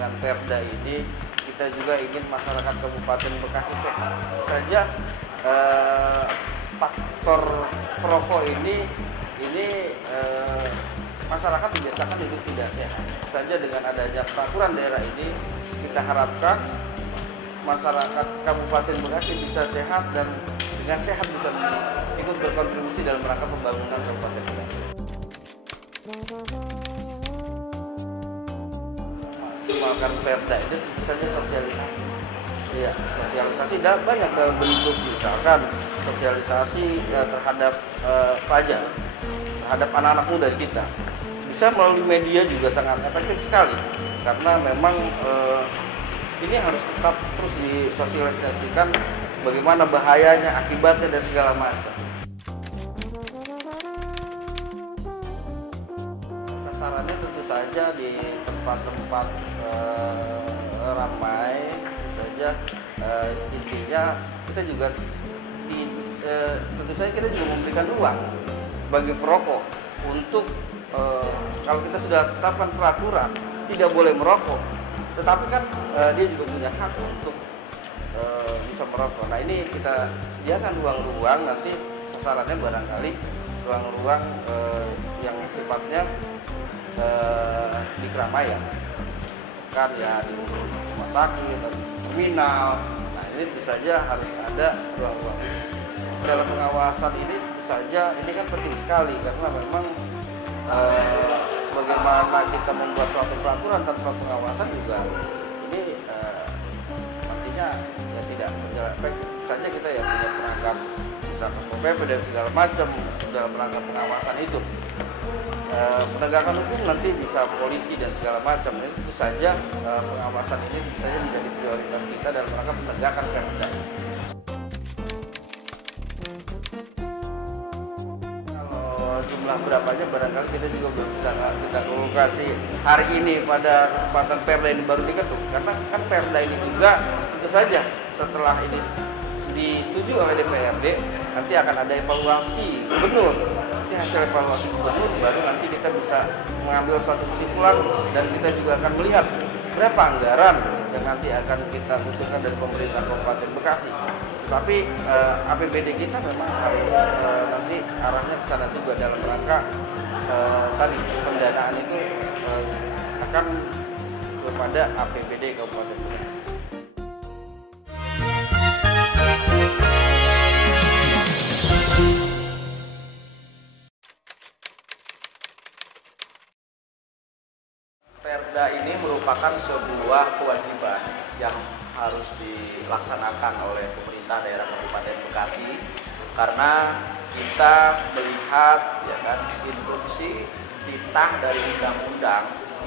dengan Perda ini kita juga ingin masyarakat Kabupaten Bekasi sehat. Saja faktor perokok ini masyarakat dibiasakan hidup tidak sehat. Saja dengan adanya peraturan daerah ini kita harapkan masyarakat Kabupaten Bekasi bisa sehat dan dengan sehat bisa ikut berkontribusi dalam rangka pembangunan Kabupaten Bekasi. Maksimalkan Perda itu tentu saja sosialisasi. Ya, sosialisasi dan banyak dalam bentuk misalkan sosialisasi terhadap pelajar, terhadap anak-anak muda kita. Bisa melalui media juga sangat efektif sekali karena memang ini harus tetap terus disosialisasikan bagaimana bahayanya, akibatnya dan segala macam. Sasarannya tentu saja di tempat-tempat ramai, saja intinya kita juga tentu saja kita juga memberikan ruang bagi perokok untuk kalau kita sudah tetapkan peraturan tidak boleh merokok, tetapi kan dia juga punya hak untuk bisa merokok. Nah ini kita sediakan ruang-ruang, nanti sasarannya barangkali ruang-ruang yang sifatnya di keramaian, kan ya di rumah sakit atau di terminal. Nah ini tentu saja harus ada ruang-ruang. Dalam pengawasan ini tentu saja ini kan penting sekali karena memang sebagaimana kita membuat suatu peraturan tanpa pengawasan juga ini nantinya ya tidak berjalan baik saja. Kita ya punya perangkat misalkan PPP dan segala macam dalam rangka pengawasan itu. Penegakan hukum nanti bisa polisi dan segala macam. Ini tentu saja pengawasan ini bisa saja menjadi prioritas kita dalam rangka penegakan Perda. Kalau jumlah berapanya barangkali kita juga belum bisa kita komunikasi hari ini pada kesempatan Perda ini baru diketuk. Karena kan Perda ini juga tentu saja setelah ini disetujui oleh DPRD nanti akan ada evaluasi gubernur. Hasil evaluasi gubernur baru nanti kita bisa mengambil suatu kesimpulan dan kita juga akan melihat berapa anggaran yang nanti akan kita usulkan dari pemerintah Kabupaten Bekasi. Tapi APBD kita memang harus nanti arahnya ke sana juga dalam rangka tadi pendanaan itu akan kepada APBD Kabupaten Bekasi. Perda ini merupakan sebuah kewajiban yang harus dilaksanakan oleh pemerintah daerah Kabupaten Bekasi karena kita melihat ya kan instruksi titah dari Undang-Undang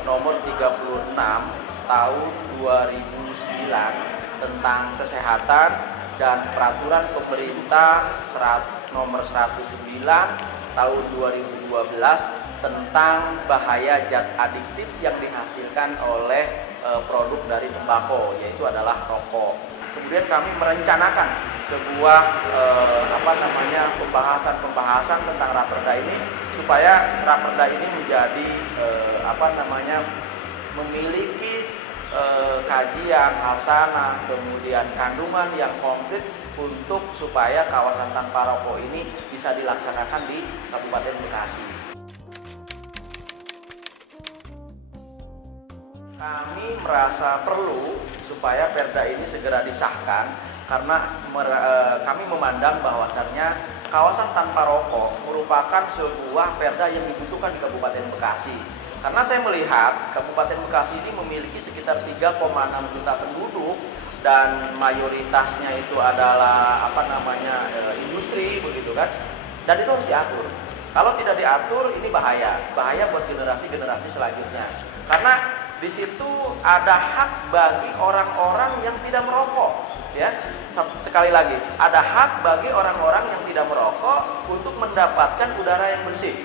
Nomor 36 Tahun 2009 tentang kesehatan dan peraturan pemerintah Nomor 109 Tahun 2012 tentang bahaya zat adiktif yang dihasilkan oleh produk dari tembakau, yaitu adalah rokok. Kemudian kami merencanakan sebuah pembahasan tentang Raperda ini supaya Raperda ini menjadi memiliki kajian hasanah, kemudian kandungan yang komplit untuk supaya kawasan tanpa rokok ini bisa dilaksanakan di Kabupaten Bekasi. Kami merasa perlu supaya Perda ini segera disahkan karena kami memandang bahwasannya kawasan tanpa rokok merupakan sebuah Perda yang dibutuhkan di Kabupaten Bekasi. Karena saya melihat Kabupaten Bekasi ini memiliki sekitar 3,6 juta penduduk dan mayoritasnya itu adalah industri begitu kan. Dan itu harus diatur. Kalau tidak diatur ini bahaya buat generasi-generasi selanjutnya. Karena di situ ada hak bagi orang-orang yang tidak merokok, ya. Sekali lagi, ada hak bagi orang-orang yang tidak merokok untuk mendapatkan udara yang bersih.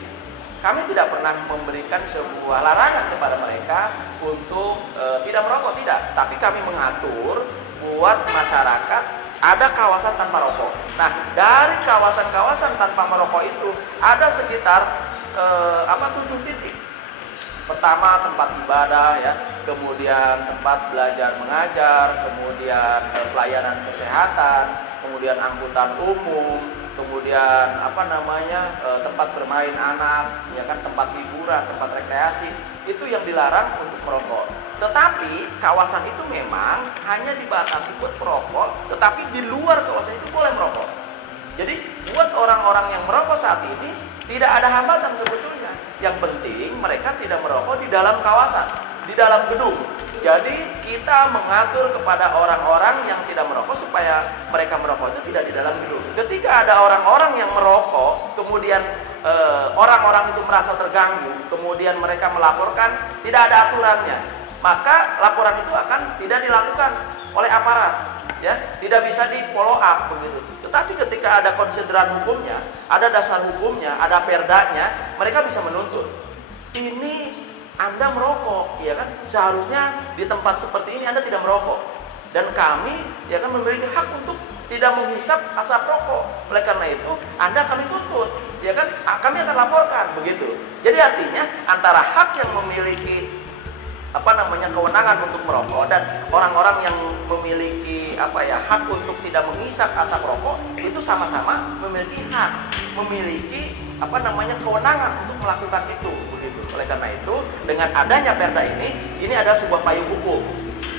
Kami tidak pernah memberikan sebuah larangan kepada mereka untuk tidak merokok, tidak. Tapi kami mengatur buat masyarakat ada kawasan tanpa rokok. Nah, dari kawasan-kawasan tanpa merokok itu ada sekitar 7 titik. Pertama tempat ibadah ya, kemudian tempat belajar mengajar, kemudian pelayanan kesehatan, kemudian angkutan umum, kemudian tempat bermain anak, ya kan, tempat hiburan, tempat rekreasi, itu yang dilarang untuk merokok. Tetapi kawasan itu memang hanya dibatasi buat perokok, tetapi di luar kawasan itu boleh merokok. Jadi buat orang-orang yang merokok saat ini tidak ada hambatan sebetulnya. Yang penting mereka tidak merokok di dalam kawasan, di dalam gedung. Jadi kita mengatur kepada orang-orang yang tidak merokok supaya mereka merokok itu tidak di dalam gedung. Ketika ada orang-orang yang merokok, kemudian orang-orang itu merasa terganggu, kemudian mereka melaporkan, tidak ada aturannya, maka laporan itu akan tidak dilakukan oleh aparat, ya, tidak bisa di follow up begitu. Tetapi ketika ada konsideran hukumnya, ada dasar hukumnya, ada perdanya, mereka bisa menuntut. Ini Anda merokok, ya kan? Seharusnya di tempat seperti ini Anda tidak merokok. Dan kami, ya kan, memiliki hak untuk tidak menghisap asap rokok. Oleh karena itu, Anda kami tuntut, ya kan? Kami akan laporkan begitu. Jadi artinya antara hak yang memiliki kewenangan untuk merokok dan orang-orang yang memiliki hak untuk tidak menghisap asap rokok itu sama-sama memiliki hak, memiliki kewenangan untuk melakukan itu begitu. Oleh karena itu, dengan adanya perda ini ada sebuah payung hukum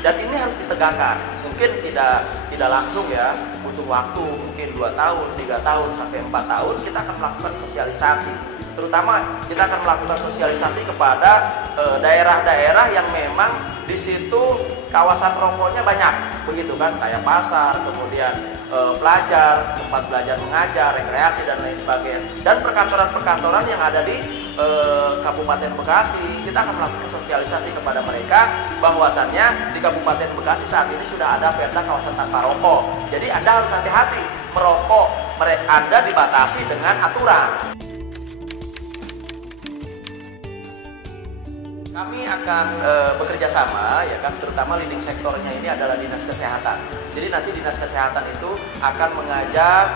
dan ini harus ditegakkan. Mungkin tidak langsung, ya, butuh waktu mungkin 2 tahun, 3 tahun sampai 4 tahun kita akan melakukan sosialisasi. Terutama kita akan melakukan sosialisasi kepada daerah-daerah yang memang di situ kawasan rokoknya banyak, begitu kan, kayak pasar, kemudian pelajar, tempat belajar mengajar, rekreasi dan lain sebagainya, dan perkantoran-perkantoran yang ada di Kabupaten Bekasi. Kita akan melakukan sosialisasi kepada mereka bahwasannya di Kabupaten Bekasi saat ini sudah ada perda kawasan tanpa rokok. Jadi Anda harus hati-hati merokok, Anda dibatasi dengan aturan. Kami akan bekerja sama, ya kan, terutama leading sektornya ini adalah Dinas Kesehatan. Jadi nanti Dinas Kesehatan itu akan mengajak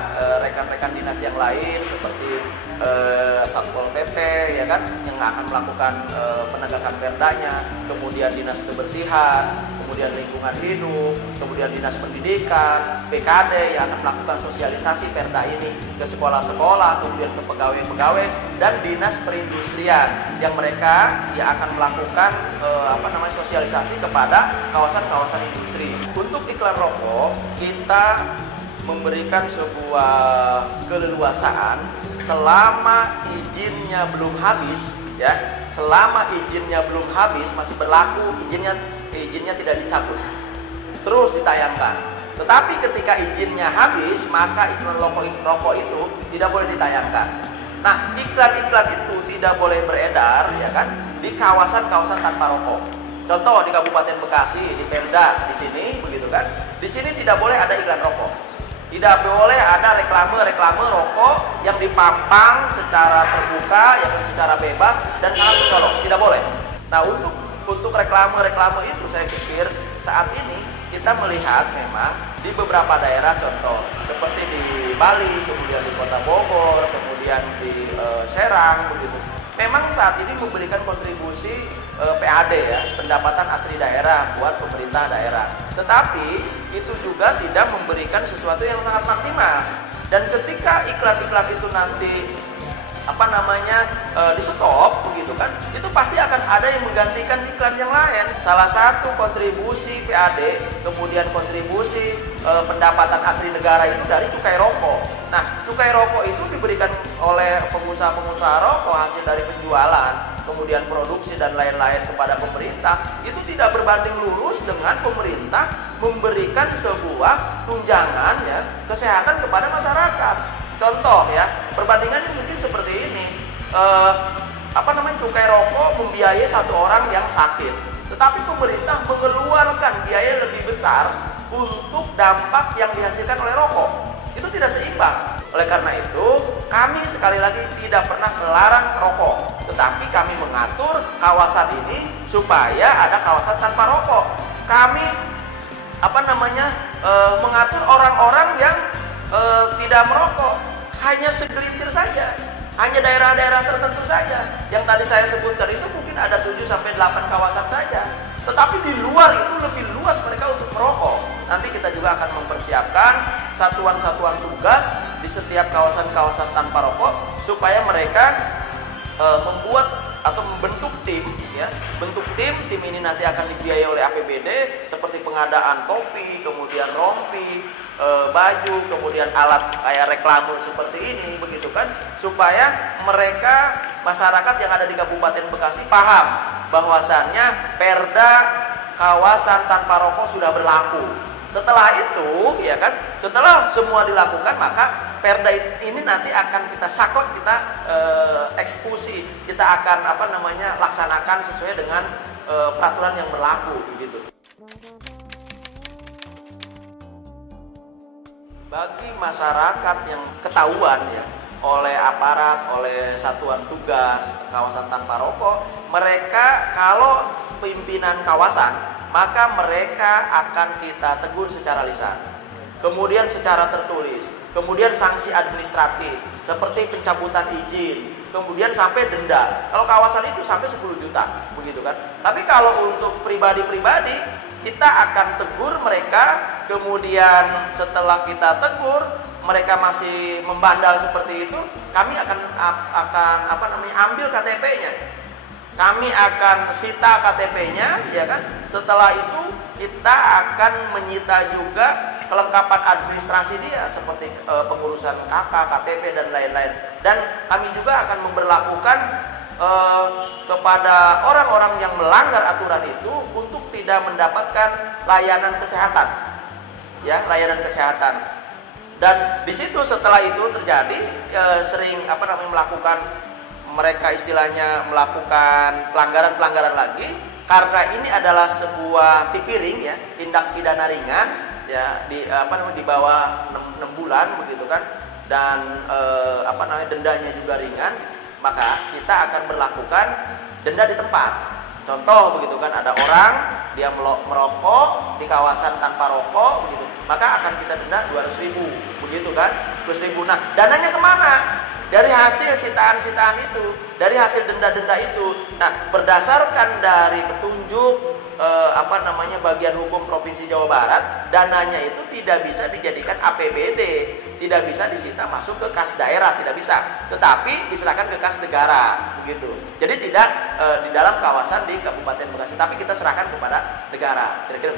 rekan-rekan dinas yang lain seperti Satpol PP, ya kan, yang akan melakukan penegakan perdanya, kemudian Dinas Kebersihan, kemudian Lingkungan Hidup, kemudian Dinas Pendidikan, BKD yang akan melakukan sosialisasi perda ini ke sekolah-sekolah, kemudian ke pegawai-pegawai, dan Dinas Perindustrian yang mereka akan melakukan sosialisasi kepada kawasan-kawasan industri. Untuk iklan rokok kita memberikan sebuah keleluasaan selama izinnya belum habis, ya. Selama izinnya belum habis masih berlaku, izinnya tidak dicabut, terus ditayangkan. Tetapi ketika izinnya habis, maka iklan rokok itu tidak boleh ditayangkan. Nah, iklan-iklan itu tidak boleh beredar, ya kan, di kawasan-kawasan tanpa rokok. Contoh di Kabupaten Bekasi, di Pemda di sini, begitu kan? Di sini tidak boleh ada iklan rokok. Tidak boleh ada reklame rokok yang dipampang secara terbuka, yang secara bebas dan sangat mencolok. Tidak boleh. Nah, untuk reklame itu saya pikir saat ini kita melihat memang di beberapa daerah, contoh seperti di Bali, kemudian di Kota Bogor, kemudian di Serang, begitu. Memang saat ini memberikan kontribusi PAD, ya, pendapatan asli daerah buat pemerintah daerah. Tetapi itu juga tidak memberikan sesuatu yang sangat maksimal. Dan ketika iklan-iklan itu nanti di stop, begitu kan, itu pasti akan ada yang menggantikan iklan yang lain. Salah satu kontribusi PAD, kemudian kontribusi pendapatan asli negara itu dari cukai rokok. Nah, cukai rokok itu diberikan oleh pengusaha-pengusaha rokok hasil dari penjualan, kemudian produksi dan lain-lain kepada pemerintah. Itu tidak berbanding lurus dengan pemerintah memberikan sebuah tunjangan, ya, kesehatan kepada masyarakat. Contoh, ya, perbandingannya mungkin seperti ini. Cukai rokok membiayai satu orang yang sakit, tetapi pemerintah mengeluarkan biaya lebih besar untuk dampak yang dihasilkan oleh rokok. Itu tidak seimbang. Oleh karena itu, kami sekali lagi tidak pernah melarang rokok, tetapi kami mengatur kawasan ini supaya ada kawasan tanpa rokok. Kami mengatur orang-orang yang tidak merokok, hanya segelintir saja, hanya daerah-daerah tertentu saja. Yang tadi saya sebutkan itu mungkin ada 7-8 kawasan saja. Tetapi di luar itu lebih luas mereka untuk merokok. Nanti kita juga akan mempersiapkan satuan-satuan tugas di setiap kawasan-kawasan tanpa rokok supaya mereka membuat atau membentuk tim, ya, bentuk tim ini nanti akan dibiayai oleh APBD seperti pengadaan topi, kemudian rompi, baju, kemudian alat kayak reklame seperti ini, begitu kan, supaya mereka masyarakat yang ada di Kabupaten Bekasi paham bahwasannya Perda kawasan tanpa rokok sudah berlaku. Setelah itu, ya kan, setelah semua dilakukan, maka Perda ini nanti akan kita saklek, kita eksekusi, kita akan laksanakan sesuai dengan peraturan yang berlaku, begitu. Bagi masyarakat yang ketahuan ya oleh aparat, oleh satuan tugas kawasan tanpa rokok, mereka kalau pimpinan kawasan, maka mereka akan kita tegur secara lisan, kemudian secara tertulis, kemudian sanksi administratif seperti pencabutan izin, kemudian sampai denda. Kalau kawasan itu sampai 10 juta, begitu kan. Tapi kalau untuk pribadi-pribadi, kita akan tegur mereka, kemudian setelah kita tegur mereka masih membandal seperti itu, kami akan ambil KTP-nya. Kami akan sita KTP-nya, ya kan. Setelah itu kita akan menyita juga kelengkapan administrasi dia seperti pengurusan KK, KTP dan lain-lain. Dan kami juga akan memberlakukan kepada orang-orang yang melanggar aturan itu untuk tidak mendapatkan layanan kesehatan, ya, layanan kesehatan. Dan di situ setelah itu terjadi sering melakukan, mereka istilahnya melakukan pelanggaran-pelanggaran lagi, karena ini adalah sebuah tipiring, ya, tindak pidana ringan, ya, di bawah 6 bulan, begitu kan, dan dendanya juga ringan, maka kita akan berlakukan denda di tempat. Contoh, begitu kan, ada orang dia merokok di kawasan tanpa rokok, begitu, maka akan kita denda 200.000, begitu kan, 200.000. Nah, dananya kemana? Dari hasil sitaan-sitaan itu, dari hasil denda-denda itu. Nah, berdasarkan dari petunjuk bagian hukum Provinsi Jawa Barat, dananya itu tidak bisa dijadikan APBD, tidak bisa disita masuk ke kas daerah, tidak bisa, tetapi diserahkan ke kas negara, begitu. Jadi tidak di dalam kawasan di Kabupaten Bekasi, tapi kita serahkan kepada negara, kira-kira.